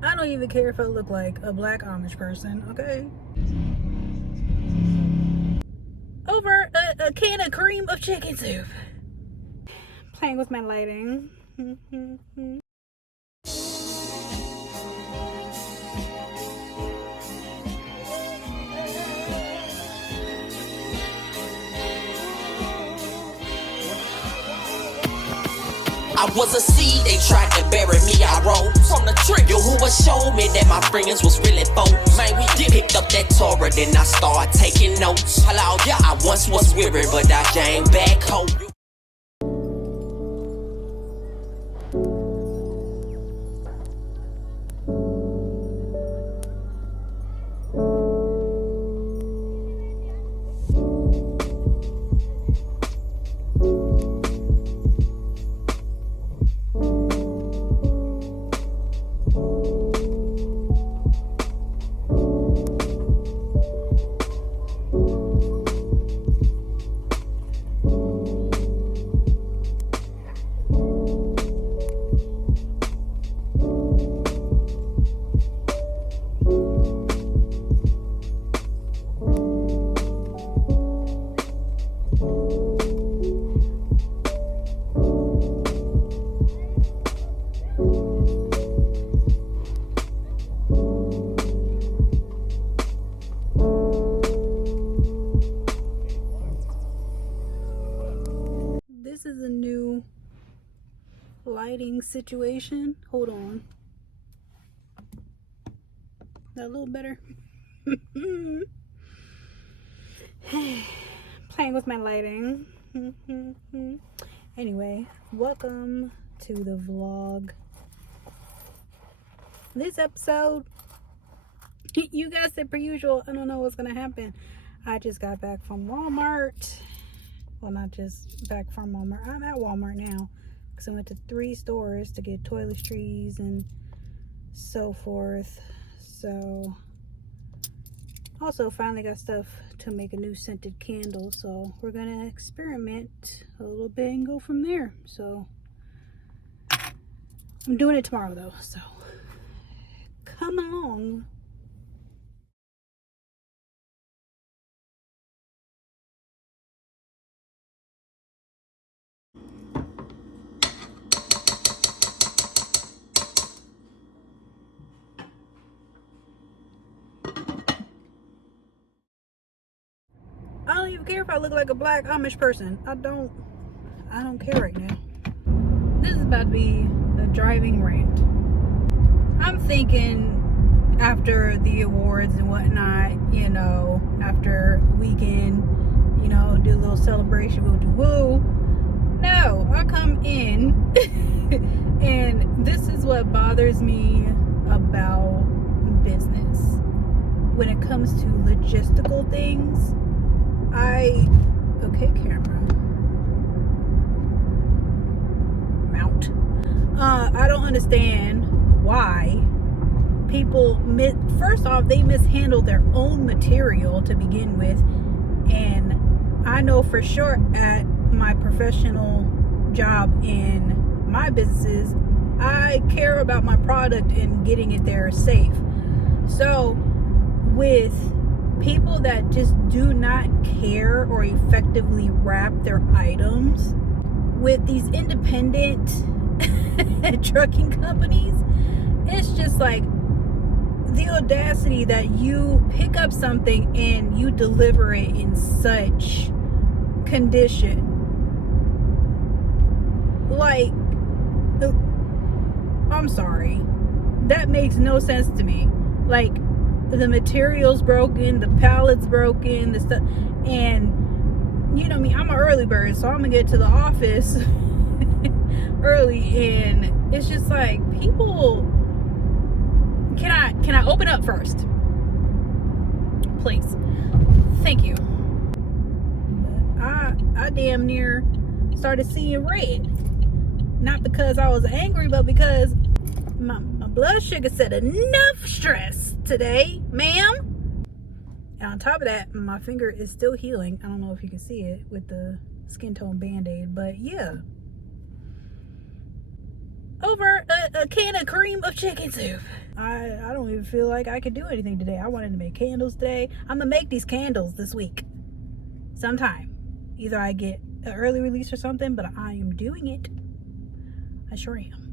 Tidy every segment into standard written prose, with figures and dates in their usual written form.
I don't even care if I look like a black Amish person, okay? Over a can of cream of chicken soup. Playing with my lighting. I was a seed, they tried to bury me, I rose on the tree. Yo, who was showed me that my friends was really folks. Man, we picked up that Torah, then I started taking notes. Hello, yeah, I once was weary, but I came back home. This is a new lighting situation. Hold on. That a little better? Playing with my lighting. Anyway, welcome to the vlog. This episode, you guys said per usual, I don't know what's gonna happen. I just got back from Walmart. Well, not just back from Walmart. I'm at Walmart now because I went to 3 stores to get toiletries and so forth. So, also finally got stuff to make a new scented candle. So we're gonna experiment a little bit and go from there. So I'm doing it tomorrow though. So come along. I don't even care if I look like a black Amish person. I don't care right now. This is about to be a driving rant. I'm thinking after the awards and whatnot, you know, after weekend, you know, do a little celebration, we'll do woo. No, I come in and this is what bothers me about business. When it comes to logistical things, okay, camera. Mount. I don't understand why people first off, they mishandle their own material to begin with. And I know for sure at my professional job in my businesses, I care about my product and getting it there safe. So with people that just do not care or effectively wrap their items with these independent trucking companies, it's just like the audacity that you pick up something and you deliver it in such condition. Like, I'm sorry, that makes no sense to me. Like, the material's broken, the pallet's broken, the stuff, and you know me, I'm an early bird, so I'm gonna get to the office early, and it's just like, people, can I open up first, please? Thank you. But I damn near started seeing red, not because I was angry, but because my blood sugar said enough stress today, ma'am. And on top of that, my finger is still healing. I don't know if you can see it with the skin tone band-aid, but yeah. over a can of cream of chicken soup. I don't even feel like I could do anything today. I wanted to make candles today. I'm gonna make these candles this week sometime. Either I get an early release or something, but I am doing it. I sure am.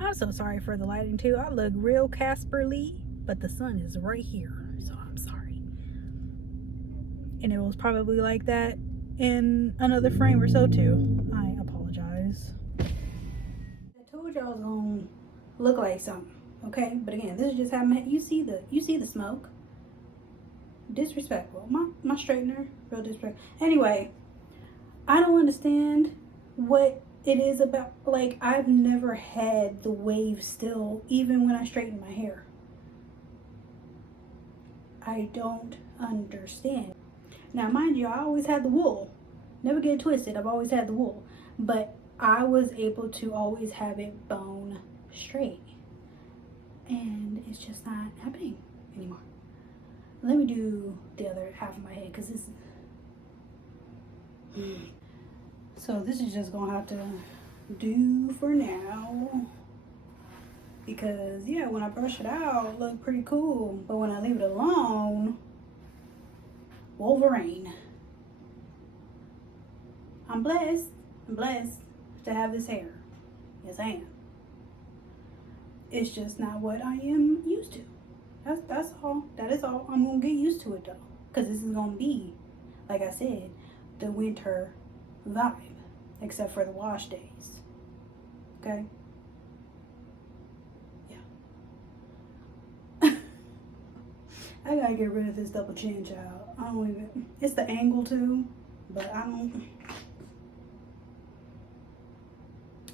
I'm so sorry for the lighting too. I look real Casper Lee, but the sun is right here, so I'm sorry. And it was probably like that in another frame or so too. I apologize. I told y'all I was gonna look like something, okay? But again, this is just how you see the smoke. Disrespectful. My straightener, real disrespectful. Anyway, I don't understand what it is about. Like, I've never had the wave still, even when I straighten my hair. I don't understand. Now, mind you, I always had the wool. Never get it twisted. I've always had the wool. But I was able to always have it bone straight. And it's just not happening anymore. Let me do the other half of my head, because this is... So this is just gonna have to do for now. Because yeah, when I brush it out, it look pretty cool. But when I leave it alone, Wolverine. I'm blessed. I'm blessed to have this hair. Yes, I am. It's just not what I am used to. That's all. That is all. I'm gonna get used to it though, because this is gonna be, like I said, the winter vibe, except for the wash days. Okay. Yeah. I gotta get rid of this double chin, child. I don't even. It's the angle too, but I don't.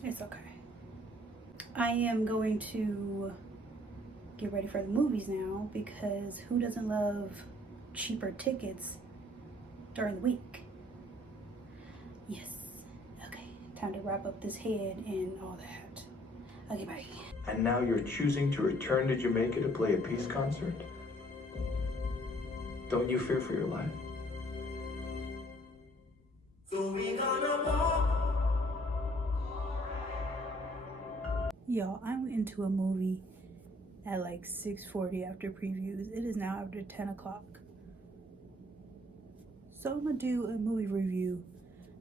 It's okay. I am going to get ready for the movies now, because who doesn't love cheaper tickets during the week? Yes. Okay, time to wrap up this head and all that. Okay, bye. And now you're choosing to return to Jamaica to play a peace concert? Don't you fear for your life? So we gonna walk. Y'all, I went into a movie at like 6:40 after previews. It is now after 10 o'clock. So I'm gonna do a movie review,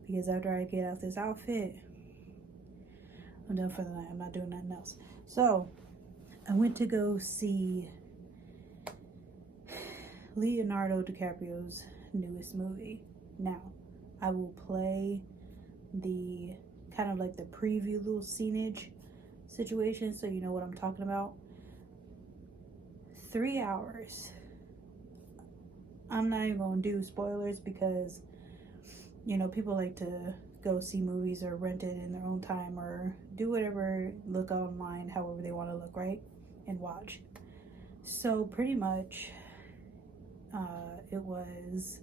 because after I get out this outfit, I'm done for the night. I'm not doing nothing else. So I went to go see Leonardo DiCaprio's newest movie. Now, I will play the kind of like the preview little scenage situation, so you know what I'm talking about. 3 hours. I'm not even gonna do spoilers, because you know, people like to go see movies or rent it in their own time, or do whatever, look online however they want to look, right, and watch. So pretty much it was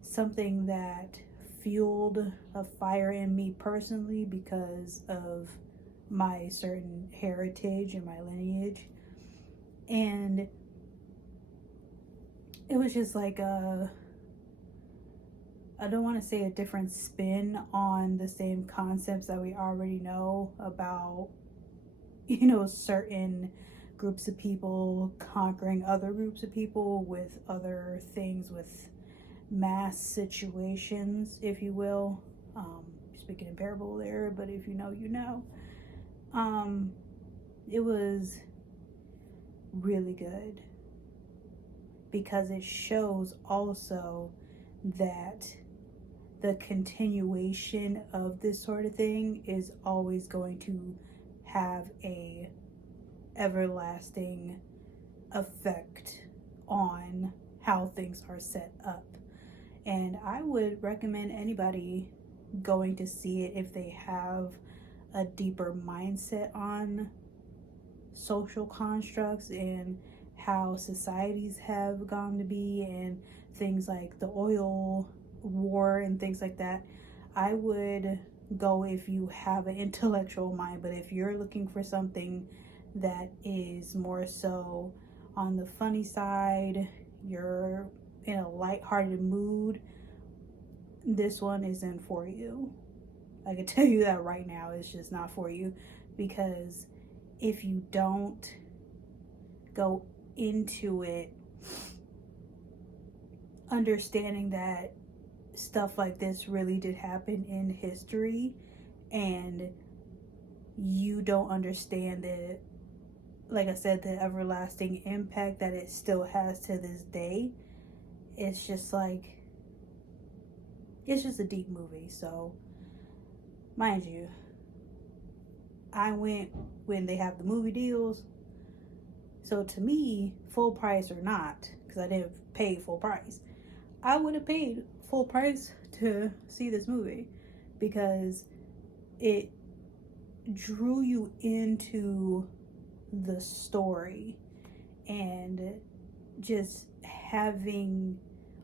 something that fueled a fire in me personally, because of my certain heritage and my lineage. And it was just like I don't want to say a different spin on the same concepts that we already know about, you know, certain groups of people conquering other groups of people with other things, with mass situations, if you will. Speaking in parable there, but if you know, you know. It was really good, because it shows also that the continuation of this sort of thing is always going to have a everlasting effect on how things are set up. And I would recommend anybody going to see it if they have a deeper mindset on social constructs and how societies have gone to be, and things like the oil war and things like that. I would go if you have an intellectual mind, but if you're looking for something that is more so on the funny side, you're in a lighthearted mood, this one isn't for you. I can tell you that right now. It's just not for you, because if you don't go into it understanding that stuff like this really did happen in history, and you don't understand the, like I said, the everlasting impact that it still has to this day, it's just like, it's just a deep movie. So mind you, I went when they have the movie deals, so to me, full price or not, because I didn't pay full price, I would have paid full price to see this movie, because it drew you into the story, and just having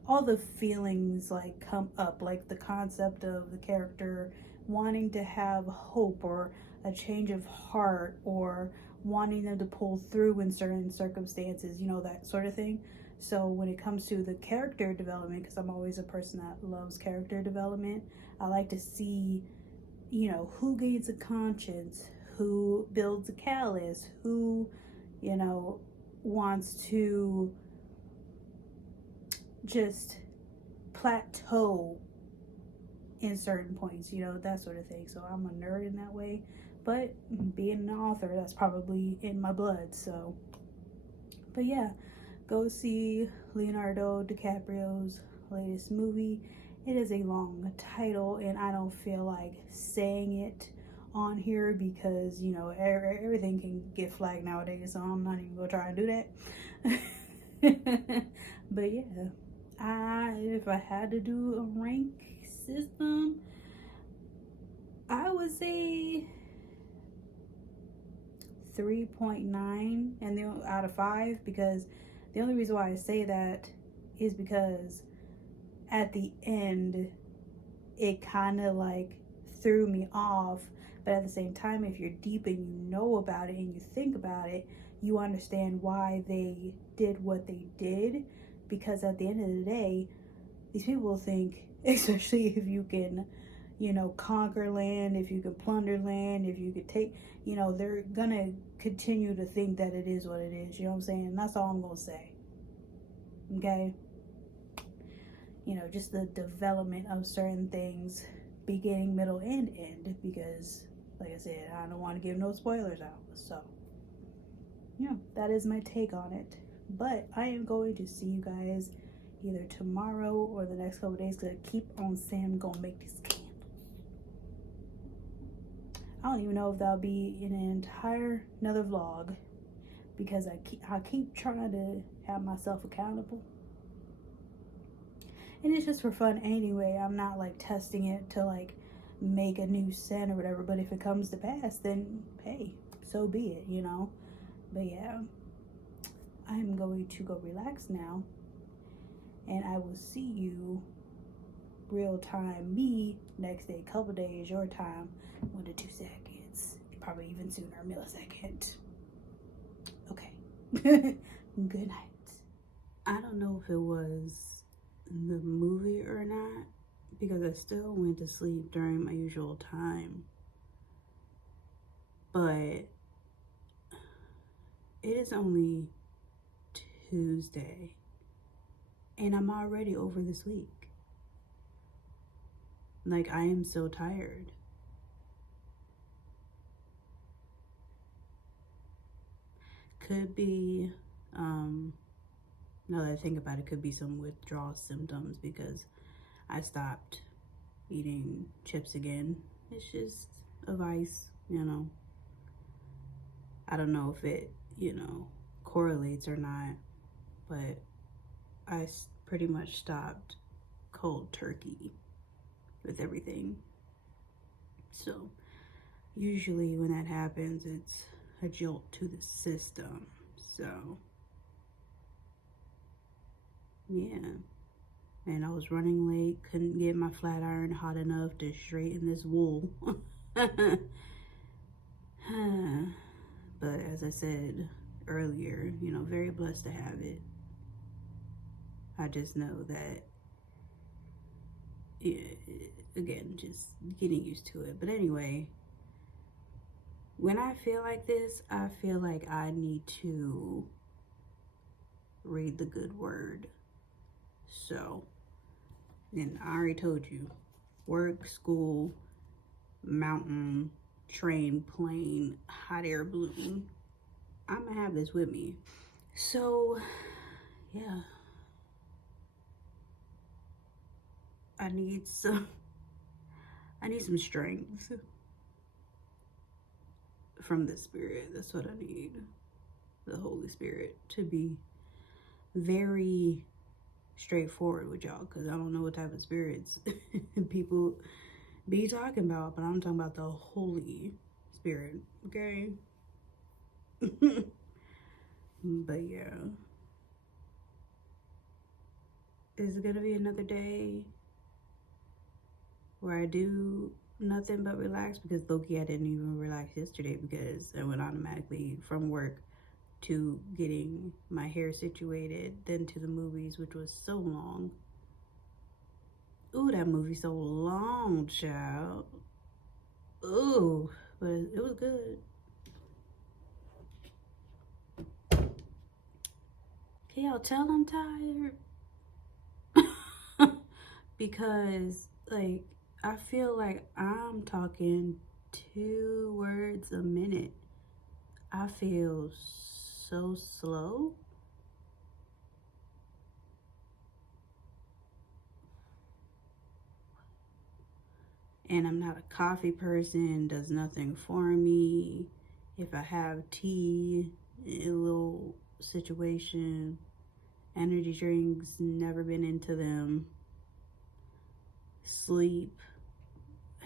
all the feelings like come up, like the concept of the character wanting to have hope or a change of heart, or wanting them to pull through in certain circumstances, you know, that sort of thing. So when it comes to the character development, because I'm always a person that loves character development, I like to see, you know, who gains a conscience, who builds a callus, who, you know, wants to just plateau in certain points, you know, that sort of thing. So I'm a nerd in that way, but being an author, that's probably in my blood. So, but yeah, go see Leonardo DiCaprio's latest movie. It is a long title, and I don't feel like saying it on here because, you know, everything can get flagged nowadays, so I'm not even gonna try and do that. But yeah, if I had to do a rank system, I would say 3.9 and then out of 5, because the only reason why I say that is because at the end it kind of like threw me off, but at the same time, if you're deep and you know about it and you think about it, you understand why they did what they did. Because at the end of the day, these people think, especially if you can, you know, conquer land, if you can plunder land, if you could take, you know, they're gonna continue to think that it is what it is. You know what I'm saying? And that's all I'm gonna say. Okay? You know, just the development of certain things, beginning, middle, and end, because, like I said, I don't want to give no spoilers out. So, yeah, that is my take on it. But I am going to see you guys either tomorrow or the next couple days, because I keep on saying I'm gonna make this candle. I don't even know if that'll be in an entire another vlog, because I keep trying to have myself accountable, and it's just for fun anyway. I'm not like testing it to like make a new scent or whatever, but if it comes to pass, then hey, so be it, you know. But yeah, I'm going to go relax now, and I will see you real time me next day, couple days your time, 1 to 2 seconds, probably even sooner, millisecond. Okay. Good night. I don't know if it was the movie or not, because I still went to sleep during my usual time, but it is only Tuesday and I'm already over this week. Like, I am so tired. Could be, now that I think about it, could be some withdrawal symptoms, because I stopped eating chips again. It's just a vice, you know. I don't know if it, you know, correlates or not, but I pretty much stopped cold turkey with everything. So usually when that happens, it's a jolt to the system. So yeah, and I was running late, couldn't get my flat iron hot enough to straighten this wool. But as I said earlier, you know, very blessed to have it. I just know that again, just getting used to it. But anyway, when I feel like this, I feel like I need to read the good word. So, and I already told you, work, school, mountain, train, plane, hot air balloon. I'm gonna have this with me. So, yeah. I need some strength from the Spirit. That's what I need. The Holy Spirit to be very straightforward with y'all, because I don't know what type of spirits people be talking about, but I'm talking about the Holy Spirit, okay? But yeah, is it gonna be another day where I do nothing but relax? Because low-key, I didn't even relax yesterday because I went automatically from work to getting my hair situated, then to the movies, which was so long. Ooh, that movie so long, child. Ooh, but it was good. Can y'all tell I'm tired? Because, like, I feel like I'm talking 2 words a minute. I feel so slow. And I'm not a coffee person, does nothing for me. If I have tea, a little situation, energy drinks, never been into them. Sleep,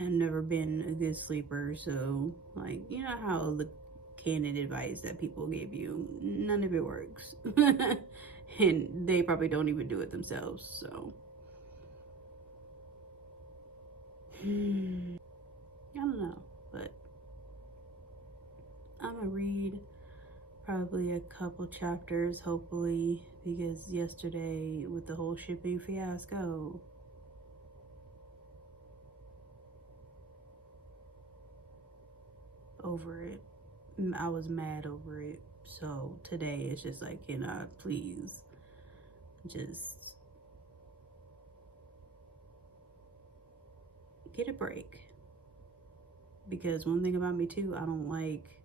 I've never been a good sleeper, so, like, you know how the candid advice that people give you, none of it works. And they probably don't even do it themselves, so. I don't know, but I'm gonna read probably a couple chapters, hopefully, because yesterday with the whole shipping fiasco, over it. I was mad over it. So today it's just like, can I please just get a break? Because one thing about me too, I don't like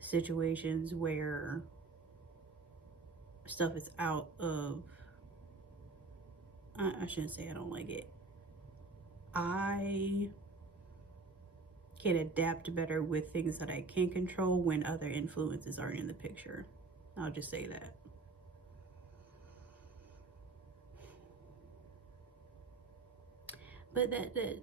situations where stuff is out of, I shouldn't say I don't like it. I can adapt better with things that I can control when other influences aren't in the picture. I'll just say that. But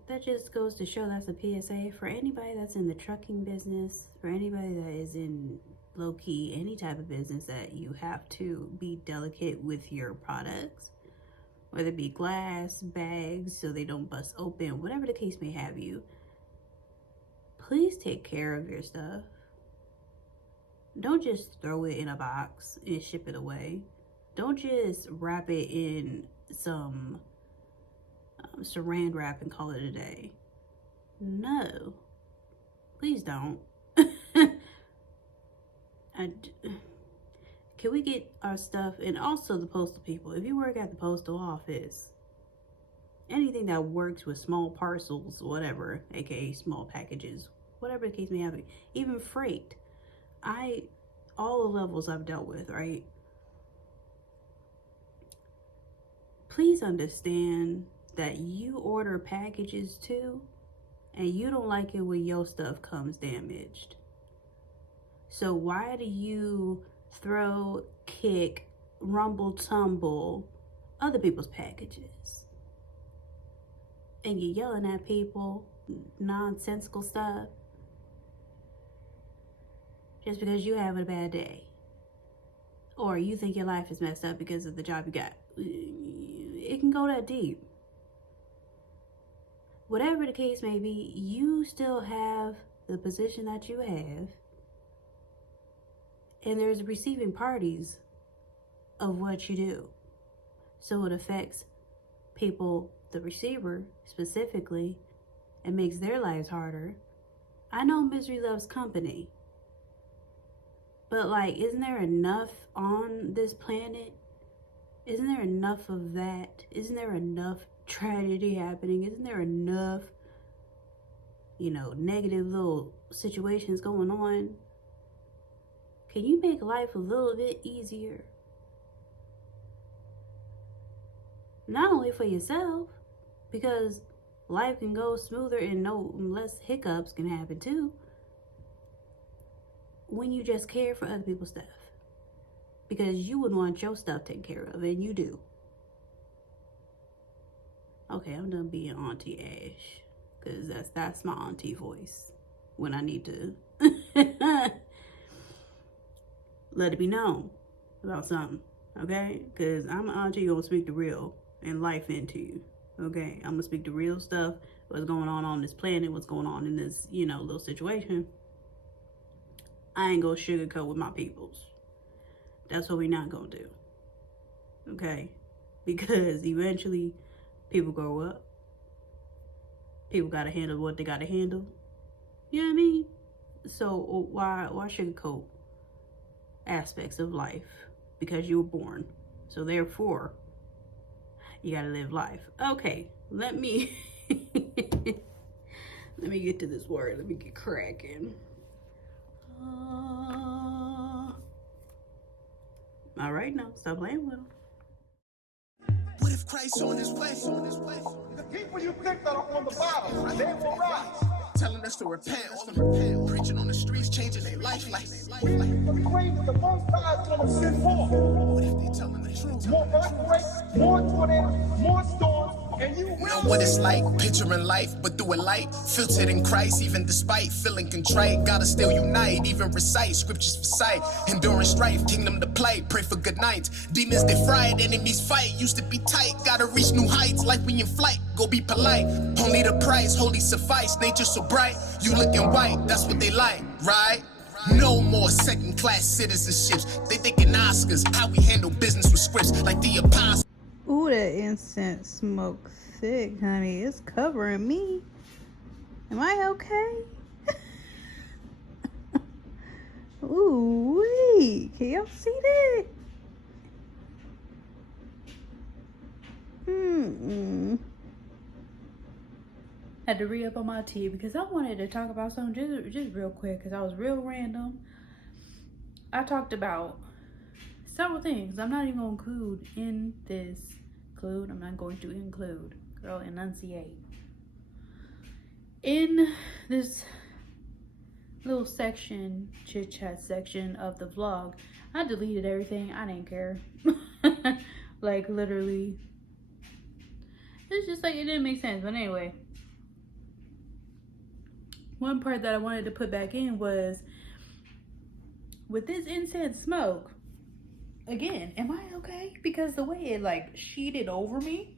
that just goes to show, that's a PSA for anybody that's in the trucking business, for anybody that is in low-key any type of business, that you have to be delicate with your products, whether it be glass, bags, so they don't bust open, whatever the case may have you. Please take care of your stuff. Don't just throw it in a box and ship it away. Don't just wrap it in some saran wrap and call it a day. No, please don't. Can we get our stuff? And also the postal people, if you work at the postal office, anything that works with small parcels, whatever, aka small packages, whatever the case may have, even freight, all the levels I've dealt with, right? Please understand that you order packages too, and you don't like it when your stuff comes damaged. So why do you throw, kick, rumble, tumble other people's packages? And you're yelling at people, nonsensical stuff, just because you have a bad day. Or you think your life is messed up because of the job you got. It can go that deep. Whatever the case may be, you still have the position that you have. And there's receiving parties of what you do. So it affects people the receiver specifically, and makes their lives harder. I know misery loves company. But like, isn't there enough on this planet? Isn't there enough of that? Isn't there enough tragedy happening? Isn't there enough, negative little situations going on? Can you make life a little bit easier? Not only for yourself, because life can go smoother and no less hiccups can happen too, when you just care for other people's stuff. Because you would want your stuff taken care of, and you do. Okay, I'm done being Auntie Ash, because that's my auntie voice when I need to let it be known about something, okay? Because I'm an auntie gonna speak the real and life into you, okay? I'm gonna speak the real stuff, what's going on this planet, what's going on in this, little situation. I ain't gonna sugarcoat with my peoples. That's what we not gonna do, okay? Because eventually people grow up. People gotta handle what they gotta handle. You know what I mean? So why sugarcoat aspects of life? Because you were born. So therefore, you gotta live life. Okay, let me let me get to this word. Let me get cracking. All right, now stop playing with them. What if Christ on his way? The people you think that are on the bottom, they will rise. Telling us to repent, preaching on the streets, changing their life. The grave is the most high is going to send more. What if they telling the truth? More earthquakes, more tornadoes, more storms, and you will. Know what it's like, picturing life, but through a light, filtered in Christ, even despite feeling contrite. Gotta still unite, even recite scriptures for sight. Enduring strife, kingdom to play, pray for good nights. Demons they fried, enemies fight, used to be tight. Gotta reach new heights, like we in flight, go be polite. Only the price, holy suffice, nature so bright. You looking white, that's what they like, right? No more second-class citizenships. They thinking Oscars, how we handle business with scripts, like the apostles. Ooh, that incense smoke thick, honey. It's covering me. Am I okay? Ooh, wee. Can y'all see that? Had to re-up on my tea because I wanted to talk about something just real quick because I was real random. I talked about several things I'm not even going to include in this. I'm not going to include. Girl, enunciate. In this little section, chit chat section of the vlog, I deleted everything. I didn't care. Like literally. It's just like it didn't make sense. But anyway. One part that I wanted to put back in was with this incense smoke. Again, am I okay? Because the way it like sheeted over me,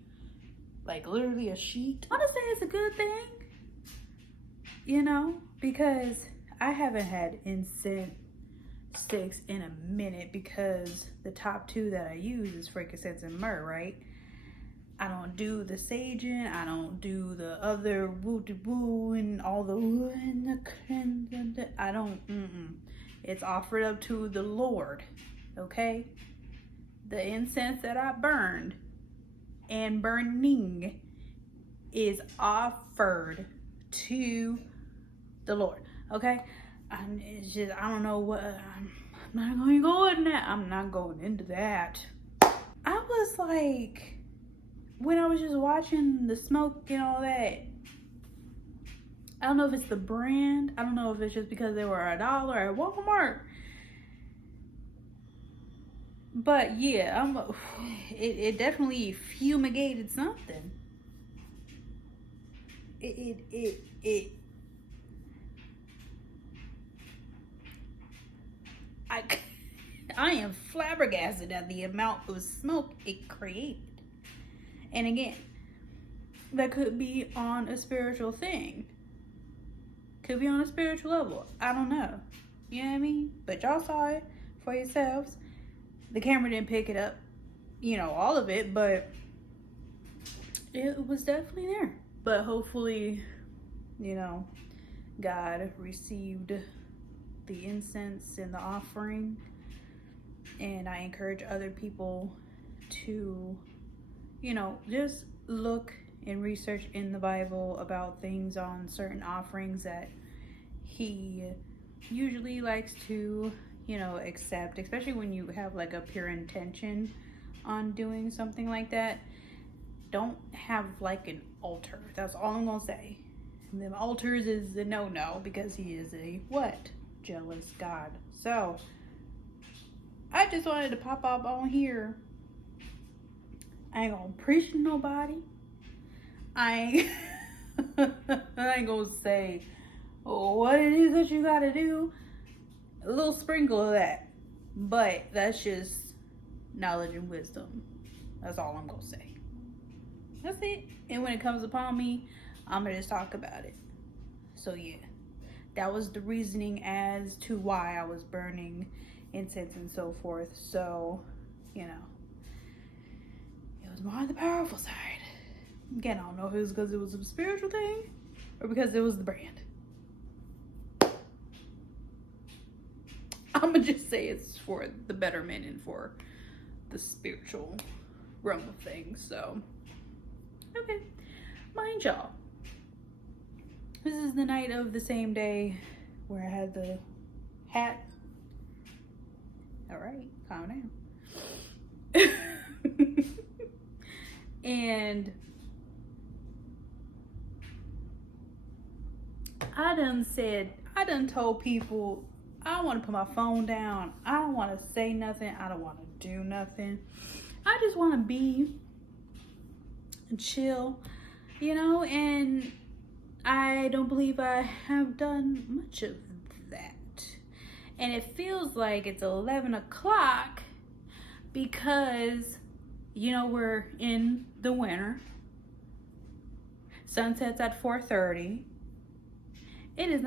like literally a sheet. I want to say it's a good thing, because I haven't had incense sticks in a minute because the top two that I use is frankincense and myrrh, right? I don't do the saging, I don't do the other woo and all the woo and the I don't, It's offered up to the Lord. Okay, the incense that I burned and burning is offered to the Lord. Okay, and it's just I don't know what I'm not going to go in that. I'm not going into that. I was like, when I was just watching the smoke and all that, I don't know if it's the brand. I don't know if it's just because they were $1 at Walmart. But yeah, it definitely fumigated something. I am flabbergasted at the amount of smoke it created. And again, that could be on a spiritual thing. Could be on a spiritual level. I don't know. You know what I mean? But y'all saw it for yourselves. The camera didn't pick it up, all of it, but it was definitely there. But hopefully, God received the incense and the offering. And I encourage other people to, just look and research in the Bible about things on certain offerings that he usually likes to, accept, especially when you have like a pure intention on doing something like that. Don't have like an altar. That's all I'm gonna say. And them altars is a no-no because he is a what? Jealous God. So I just wanted to pop up on here. I ain't gonna preach to nobody. I ain't gonna say what it is that you gotta do. A little sprinkle of that. But that's just knowledge and wisdom. That's all I'm gonna say. That's it. And when it comes upon me, I'm gonna just talk about it. So yeah, that was the reasoning as to why I was burning incense and so forth. So, it was more on the powerful side. Again, I don't know if it was because it was a spiritual thing or because it was the brand. I'm gonna just say it's for the betterment and for the spiritual realm of things. So, okay, mind y'all, this is the night of the same day where I had the hat. All right, calm down. And I done told people I don't want to put my phone down. I don't want to say nothing. I don't want to do nothing. I just want to be and chill, and I don't believe I have done much of that. And it feels like it's 11 o'clock because, we're in the winter. Sunsets at 4:30. It is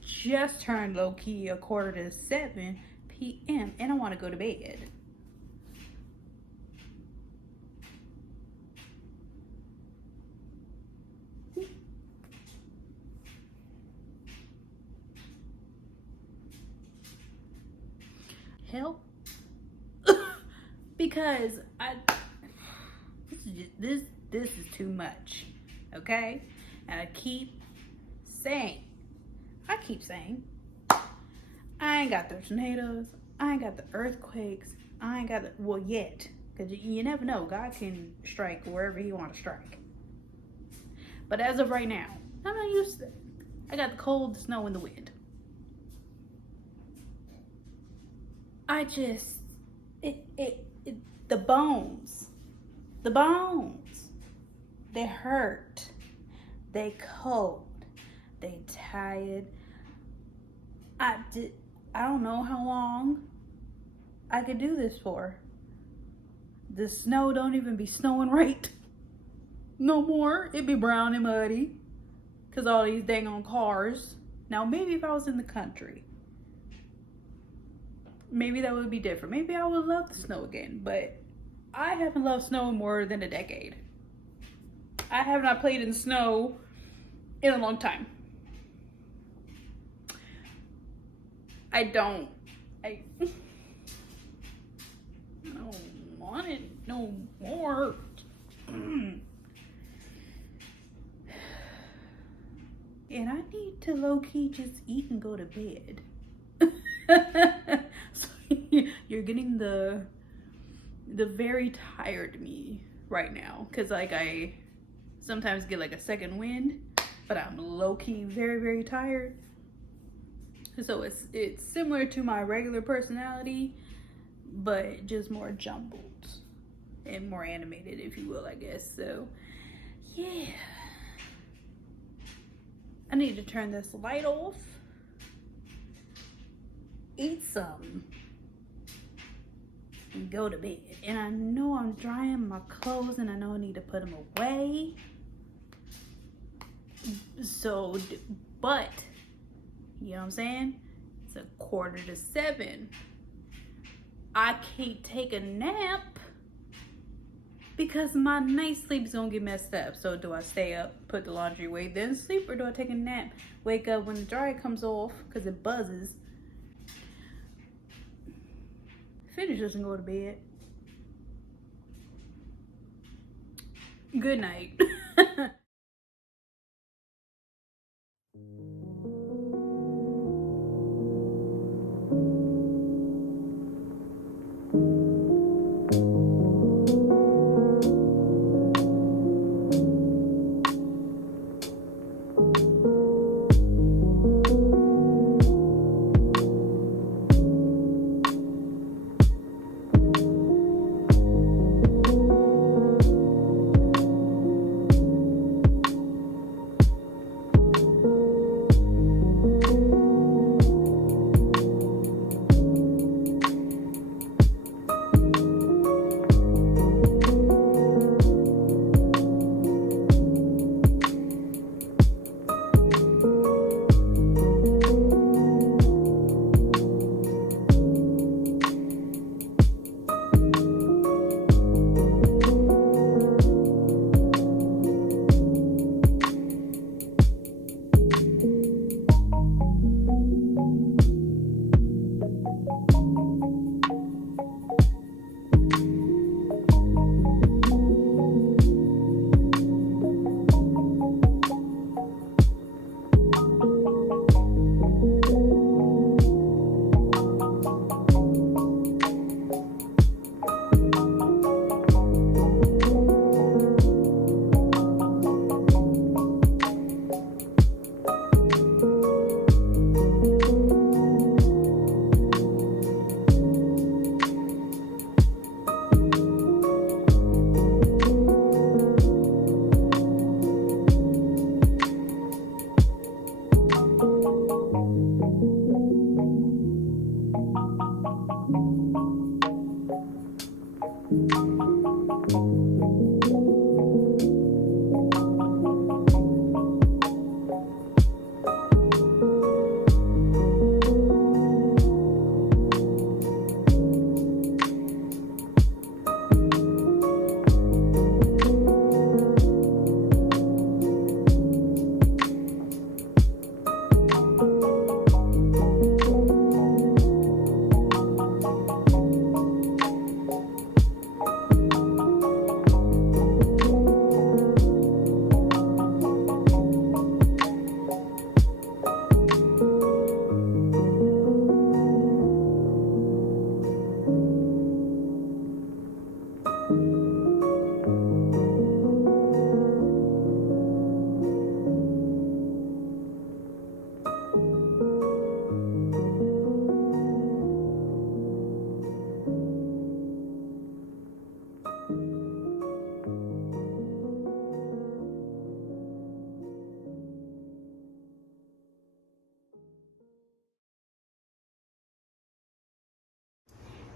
just turned low-key 6:45 p.m. and I want to go to bed. Hell, because this is too much, okay? And I keep saying, I ain't got the tornadoes, I ain't got the earthquakes, I ain't got yet, because you never know, God can strike wherever he want to strike. But as of right now, I'm not used to it. I got the cold, the snow, and the wind. I just, the bones, they hurt, they cold, they tired. I don't know how long I could do this for. The snow don't even be snowing right no more. It be brown and muddy because all these dang on cars. Now maybe if I was in the country, maybe that would be different. Maybe I would love the snow again, but I haven't loved snow in more than a decade. I have not played in snow in a long time. I don't want it no more. And I need to low-key just eat and go to bed. So you're getting the very tired me right now, because I sometimes get like a second wind, but I'm low-key very, very tired. So it's similar to my regular personality, but just more jumbled and more animated, if you will, I guess. So yeah, I need to turn this light off, eat some, and go to bed. And I know I'm drying my clothes and I know I need to put them away. So, but, you know what I'm saying? It's 6:45. I can't take a nap because my night sleep is gonna get messed up. So do I stay up, put the laundry away, then sleep, or do I take a nap, wake up when the dryer comes off because it buzzes, finish this and go to bed? Good night.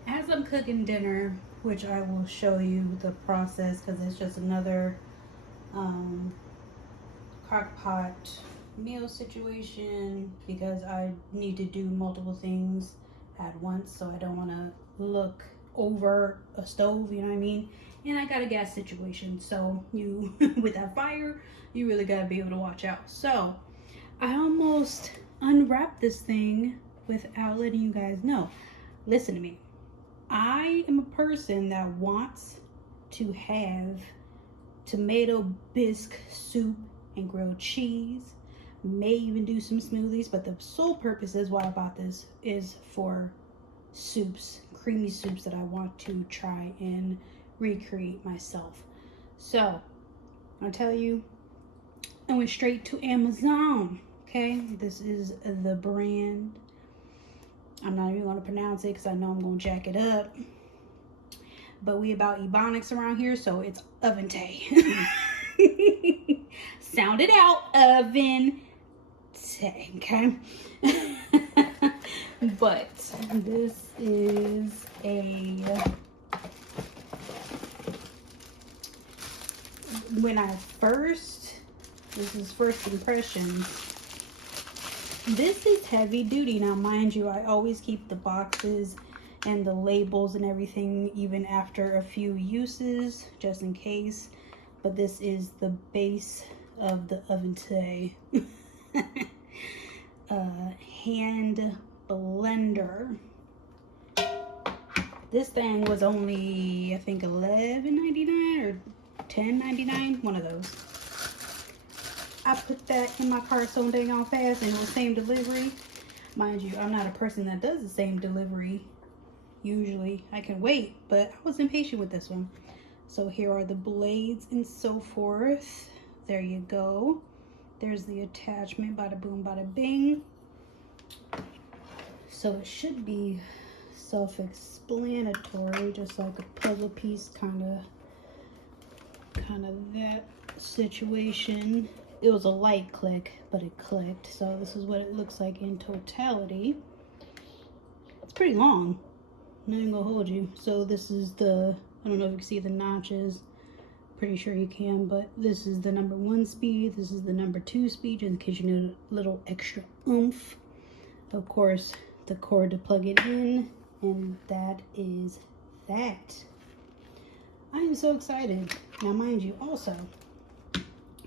As I'm cooking dinner, which I will show you the process because it's just another crock pot meal situation, because I need to do multiple things at once, so I don't want to look over a stove, you know what I mean? And I got a gas situation, so you with that fire, you really got to be able to watch out. So I almost unwrapped this thing without letting you guys know. Listen to me. I am a person that wants to have tomato bisque soup and grilled cheese. May even do some smoothies, but the sole purpose is why I bought this is for soups, creamy soups that I want to try and recreate myself. So I'll tell you, I went straight to Amazon. Okay, this is the brand. I'm not even going to pronounce it because I know I'm going to jack it up. But we about Ebonics around here, so it's Ovente. Sound it out, Ovente. Okay. But this is this is first impressions. This is heavy duty. Now, mind you, I always keep the boxes and the labels and everything even after a few uses, just in case. But this is the base of the oven today. Hand blender. This thing was only, I think, $11.99 or $10.99, one of those. I put that in my cart so dang on fast, and it was same delivery. Mind you, I'm not a person that does the same delivery. Usually I can wait, but I was impatient with this one. So here are the blades and so forth. There you go. There's the attachment, bada boom, bada bing. So it should be self-explanatory, just like a puzzle piece, kind of that situation. It was a light click, but it clicked. So this is what it looks like in totality. It's pretty long. I'm not even gonna hold you. So this is the, I don't know if you can see the notches. Pretty sure you can, but this is the number 1 speed. This is the number 2 speed, just in case you need a little extra oomph. Of course, the cord to plug it in, and that is that. I am so excited. Now, mind you, also,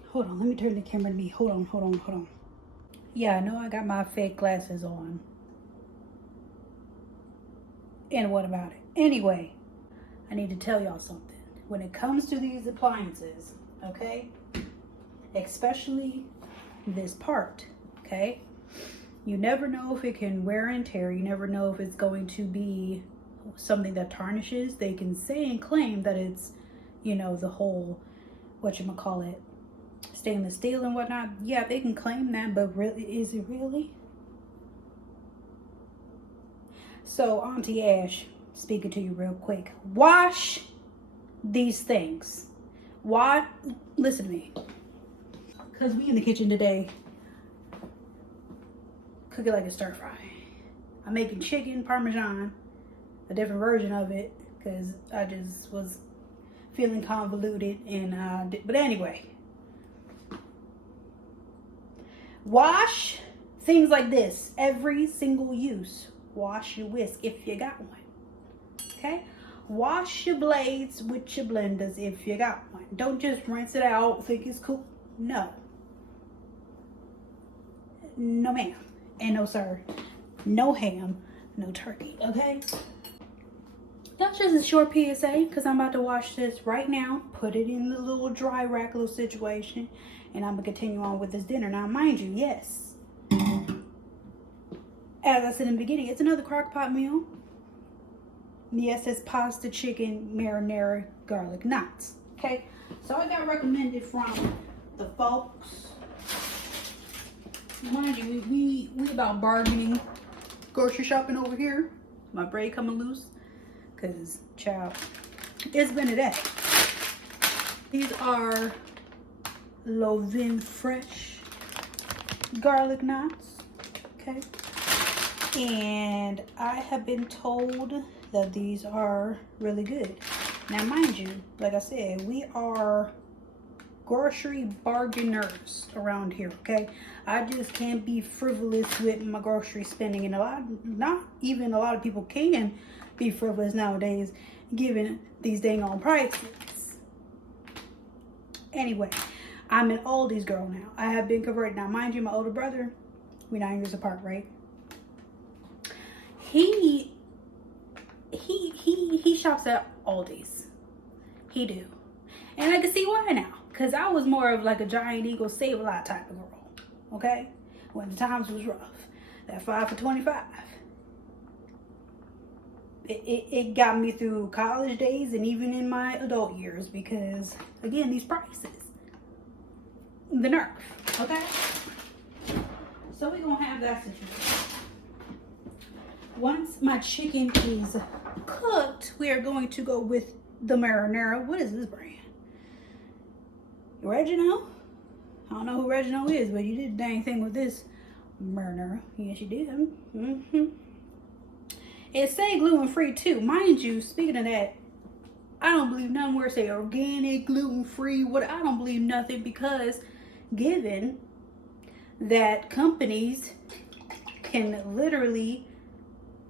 hold on, let me turn the camera to me. Hold on. Yeah, I know I got my fake glasses on. And what about it? Anyway, I need to tell y'all something. When it comes to these appliances, okay, especially this part, okay, you never know if it can wear and tear. You never know if it's going to be something that tarnishes. They can say and claim that it's, you know, the whole, whatchamacallit, stainless steel and whatnot. Yeah, they can claim that, but really, is it really? So, Auntie Ash, speaking to you real quick, wash these things. Why? Listen to me. Because we in the kitchen today, cooking like a stir fry. I'm making chicken parmesan, a different version of it, because I just was feeling convoluted. And but anyway, wash things like this. Every single use. Wash your whisk if you got one. Okay? Wash your blades with your blenders if you got one. Don't just rinse it out, think it's cool. No. No ma'am. And no sir. No ham, no turkey. Okay? That's just a short PSA, because I'm about to wash this right now. Put it in the little dry rack little situation. And I'm going to continue on with this dinner. Now, mind you, yes, as I said in the beginning, it's another crock pot meal. Yes, it's pasta, chicken, marinara, garlic knots. Okay, so I got recommended from the folks. Mind you, we about bargaining, grocery shopping over here. My braid coming loose, cause child, it's been a day. These are Lovin Fresh garlic knots. Okay. And I have been told that these are really good. Now, mind you, like I said, we are grocery bargainers around here, okay? I just can't be frivolous with my grocery spending. And not even a lot of people can be frivolous nowadays, given these dang on prices. Anyway, I'm an oldies girl now. I have been converted. Now, mind you, my older brother, we're 9 years apart, right? He shops at Aldi's. He do. And I can see why now. Because I was more of like a Giant Eagle Save-A-Lot type of girl. Okay? When the times was rough. That 5 for 25. It got me through college days and even in my adult years. Because, again, these prices. The nerf. Okay? So we're going to have that situation. Once my chicken is cooked, we are going to go with the marinara. What is this brand? Reginald? I don't know who Reginald is, but you did a dang thing with this marinara. Yes, you did. Mm-hmm. It say gluten-free too. Mind you, speaking of that, I don't believe nothing where it say organic, gluten-free. I don't believe nothing, because given that companies can literally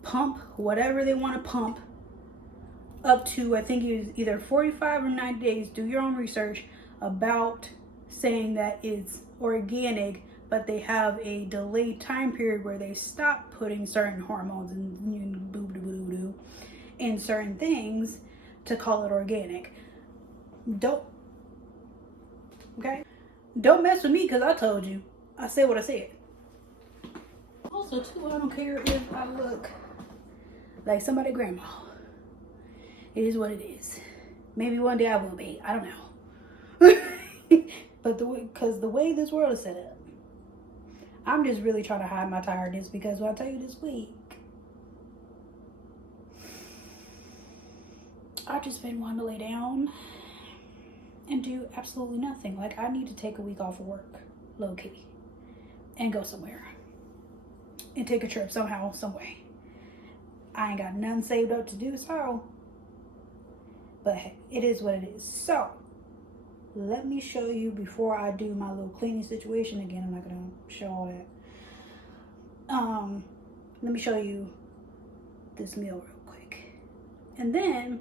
pump whatever they want to pump up to, I think it was either 45 or 90 days. Do your own research about saying that it's organic, but they have a delayed time period where they stop putting certain hormones and boo in certain things to call it organic. Don't mess with me, because I told you. I said what I said. Also, too, I don't care if I look like somebody's grandma. It is what it is. Maybe one day I will be. I don't know. But because the way this world is set up, I'm just really trying to hide my tiredness, because when I tell you this week, I've just been wanting to lay down and do absolutely nothing. Like, I need to take a week off of work, low key, and go somewhere and take a trip somehow, some way. I ain't got none saved up to do so, but hey, it is what it is. So let me show you, before I do my little cleaning situation again, I'm not gonna show all that. Let me show you this meal real quick, and then,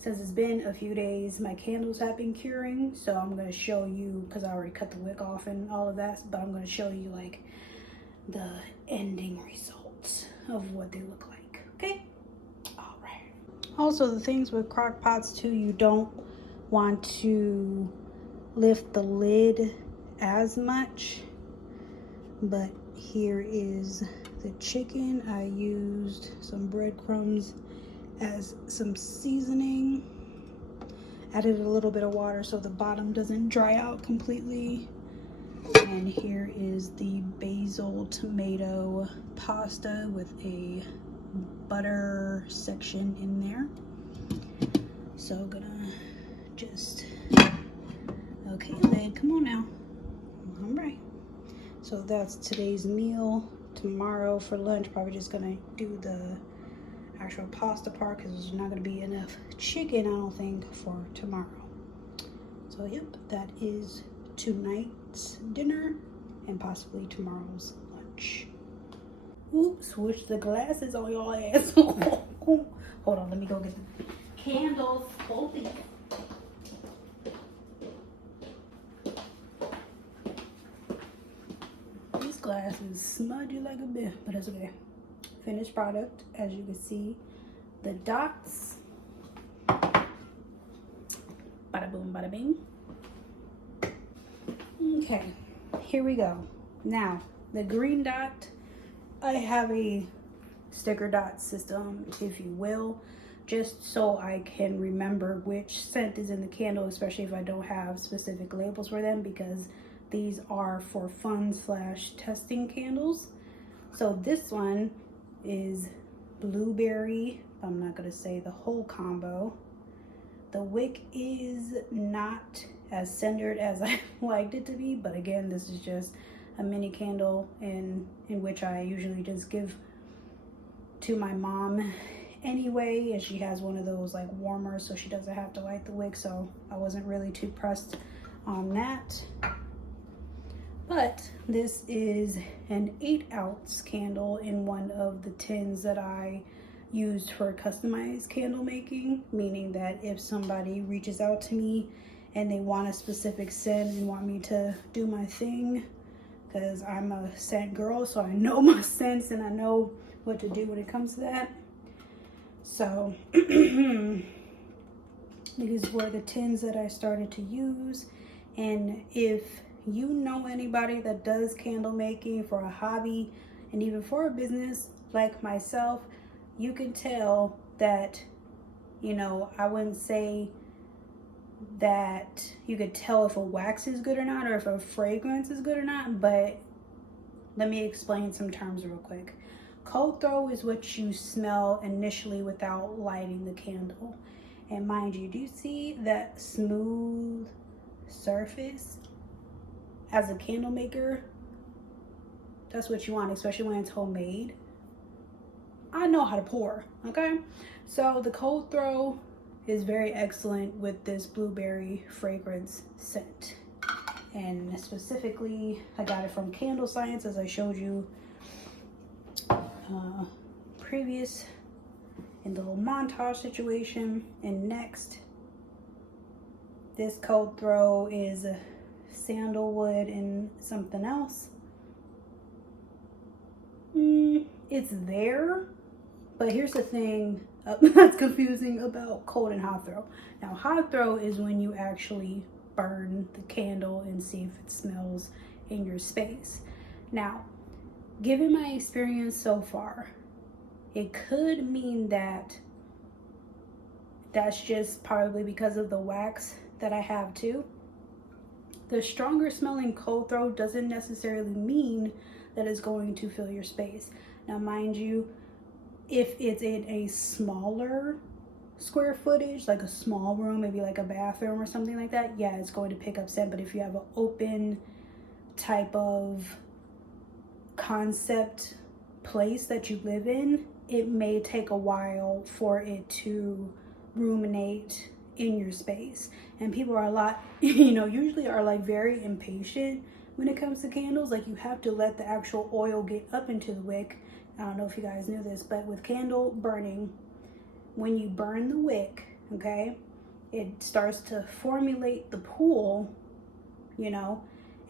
since it's been a few days, my candles have been curing, so I'm going to show you, because I already cut the wick off and all of that, but I'm going to show you like the ending results of what they look like. Okay? All right. Also, the things with crock pots too, you don't want to lift the lid as much, but here is the chicken. I used some breadcrumbs as some seasoning, added a little bit of water so the bottom doesn't dry out completely, and here is the basil tomato pasta with a butter section in there. So gonna just, okay, lid, come on now. All right, so that's today's meal. Tomorrow for lunch, probably just gonna do the actual pasta part, because there's not going to be enough chicken, I don't think, for tomorrow. So yep, that is tonight's dinner and possibly tomorrow's lunch. Oops, switch the glasses on your ass. Hold on, let me go get the candles. Hold these. These glasses smudgy like a bit, but that's okay. Finished product, as you can see, the dots. Bada boom, bada bing. Okay, here we go. Now, the green dot, I have a sticker dot system, if you will, just so I can remember which scent is in the candle, especially if I don't have specific labels for them, because these are for fun/testing candles. So this one is blueberry. I'm not going to say the whole combo. The wick is not as centered as I liked it to be, but again, this is just a mini candle in which I usually just give to my mom anyway, and she has one of those like warmers, so she doesn't have to light the wick, so I wasn't really too pressed on that. But this is an 8-ounce candle in one of the tins that I used for customized candle making, meaning that if somebody reaches out to me and they want a specific scent and want me to do my thing, because I'm a scent girl, so I know my scents and I know what to do when it comes to that. So these were the tins that I started to use, and if you know anybody that does candle making for a hobby and even for a business like myself, you can tell that, you know, I wouldn't say that you could tell if a wax is good or not, or if a fragrance is good or not, but let me explain some terms real quick. Cold throw is what you smell initially without lighting the candle. And mind you, do you see that smooth surface? As a candle maker, that's what you want, especially when it's homemade. I know how to pour, okay? So the cold throw is very excellent with this blueberry fragrance scent. And specifically, I got it from Candle Science, as I showed you previous in the little montage situation. And next, this cold throw is sandalwood and something else. It's there, but here's the thing that's confusing about cold and hot throw. Now, hot throw is when you actually burn the candle and see if it smells in your space. Now, given my experience so far, it could mean that that's just probably because of the wax that I have too. The stronger smelling cold throw doesn't necessarily mean that it's going to fill your space. Now, mind you, if it's in a smaller square footage, like a small room, maybe like a bathroom or something like that, yeah, it's going to pick up scent. But if you have an open type of concept place that you live in, it may take a while for it to ruminate in your space. And people are a lot, usually are like very impatient when it comes to candles. Like, you have to let the actual oil get up into the wick. I don't know if you guys knew this, but with candle burning, when you burn the wick, okay, it starts to formulate the pool,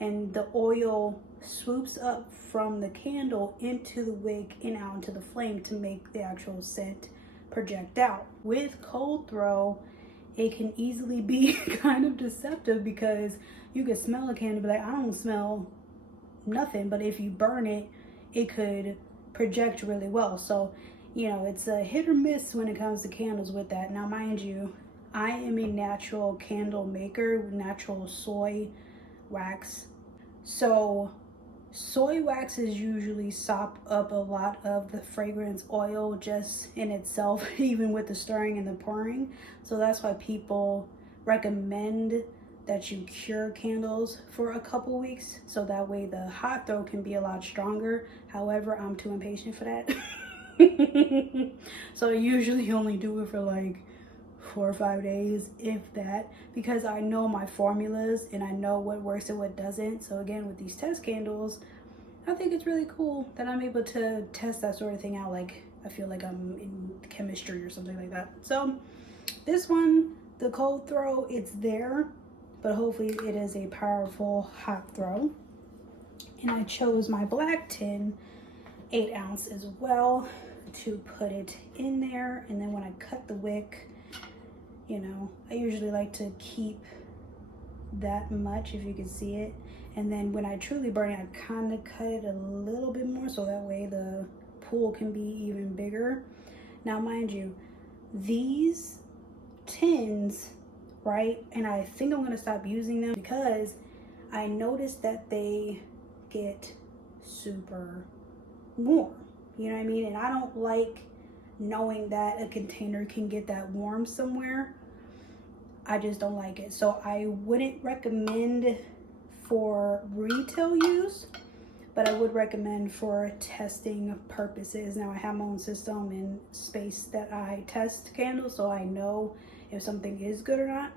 and the oil swoops up from the candle into the wick and out into the flame to make the actual scent project out. With cold throw, it can easily be kind of deceptive because you can smell a candle and be like, I don't smell nothing, but if you burn it, it could project really well. So, it's a hit or miss when it comes to candles with that. Now, mind you, I am a natural candle maker with natural soy wax. So soy waxes usually sop up a lot of the fragrance oil just in itself, even with the stirring and the pouring. So that's why people recommend that you cure candles for a couple weeks, so that way the hot throw can be a lot stronger. However, I'm too impatient for that. So I usually only do it for like 4 or 5 days, if that, because I know my formulas and I know what works and what doesn't. So again, with these test candles, I think it's really cool that I'm able to test that sort of thing out. Like, I feel like I'm in chemistry or something like that. So this one, the cold throw, it's there, but hopefully it is a powerful hot throw. And I chose my black tin 8 ounce as well to put it in there. And then when I cut the wick, I usually like to keep that much, if you can see it. And then when I truly burn it, I kind of cut it a little bit more so that way the pool can be even bigger. Now, mind you, these tins, right, and I think I'm going to stop using them because I noticed that they get super warm. You know what I mean? And I don't like knowing that a container can get that warm somewhere. I just don't like it. So I wouldn't recommend for retail use, but I would recommend for testing purposes. Now, I have my own system and space that I test candles, so I know if something is good or not.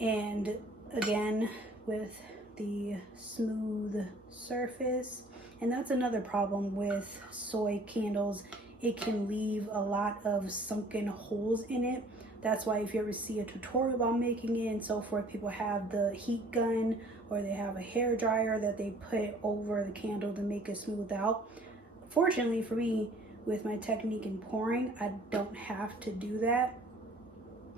And again, with the smooth surface, and that's another problem with soy candles, it can leave a lot of sunken holes in it. That's why if you ever see a tutorial about making it and so forth, people have the heat gun or they have a hair dryer that they put over the candle to make it smooth out. Fortunately for me, with my technique in pouring, I don't have to do that.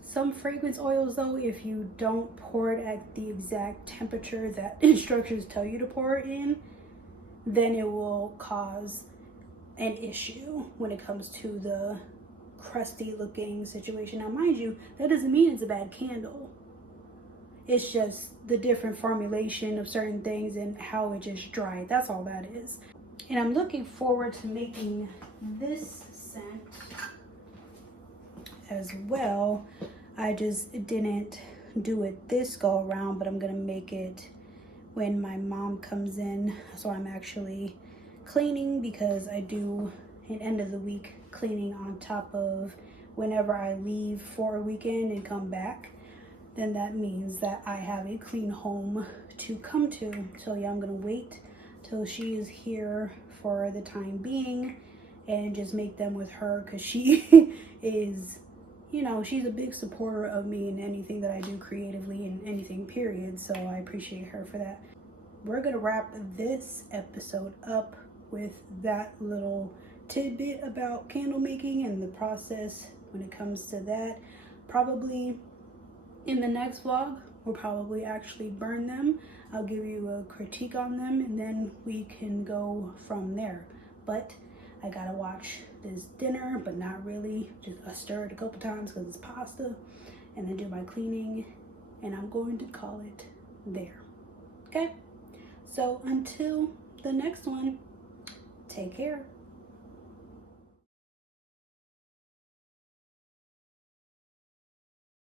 Some fragrance oils though, if you don't pour it at the exact temperature that instructions tell you to pour it in, then it will cause an issue when it comes to the crusty looking situation. Now, mind you, that doesn't mean it's a bad candle. It's just the different formulation of certain things and how it just dried. That's all that is. And I'm looking forward to making this scent as well. I just didn't do it this go around, but I'm gonna make it when my mom comes in. So I'm actually cleaning because I do an end of the week cleaning on top of whenever I leave for a weekend and come back. Then that means that I have a clean home to come to. So yeah, I'm gonna wait till she is here for the time being, and just make them with her, because she is, you know, she's a big supporter of me in anything that I do creatively and anything period. So I appreciate her for that. We're gonna wrap this episode up with that little tidbit about candle making and the process when it comes to that. Probably in the next vlog, we'll probably actually burn them. I'll give you a critique on them, and then we can go from there. But I gotta watch this dinner, but not really. Just I stir it a couple times because it's pasta, and then do my cleaning, and I'm going to call it there. Okay? So until the next one, take care.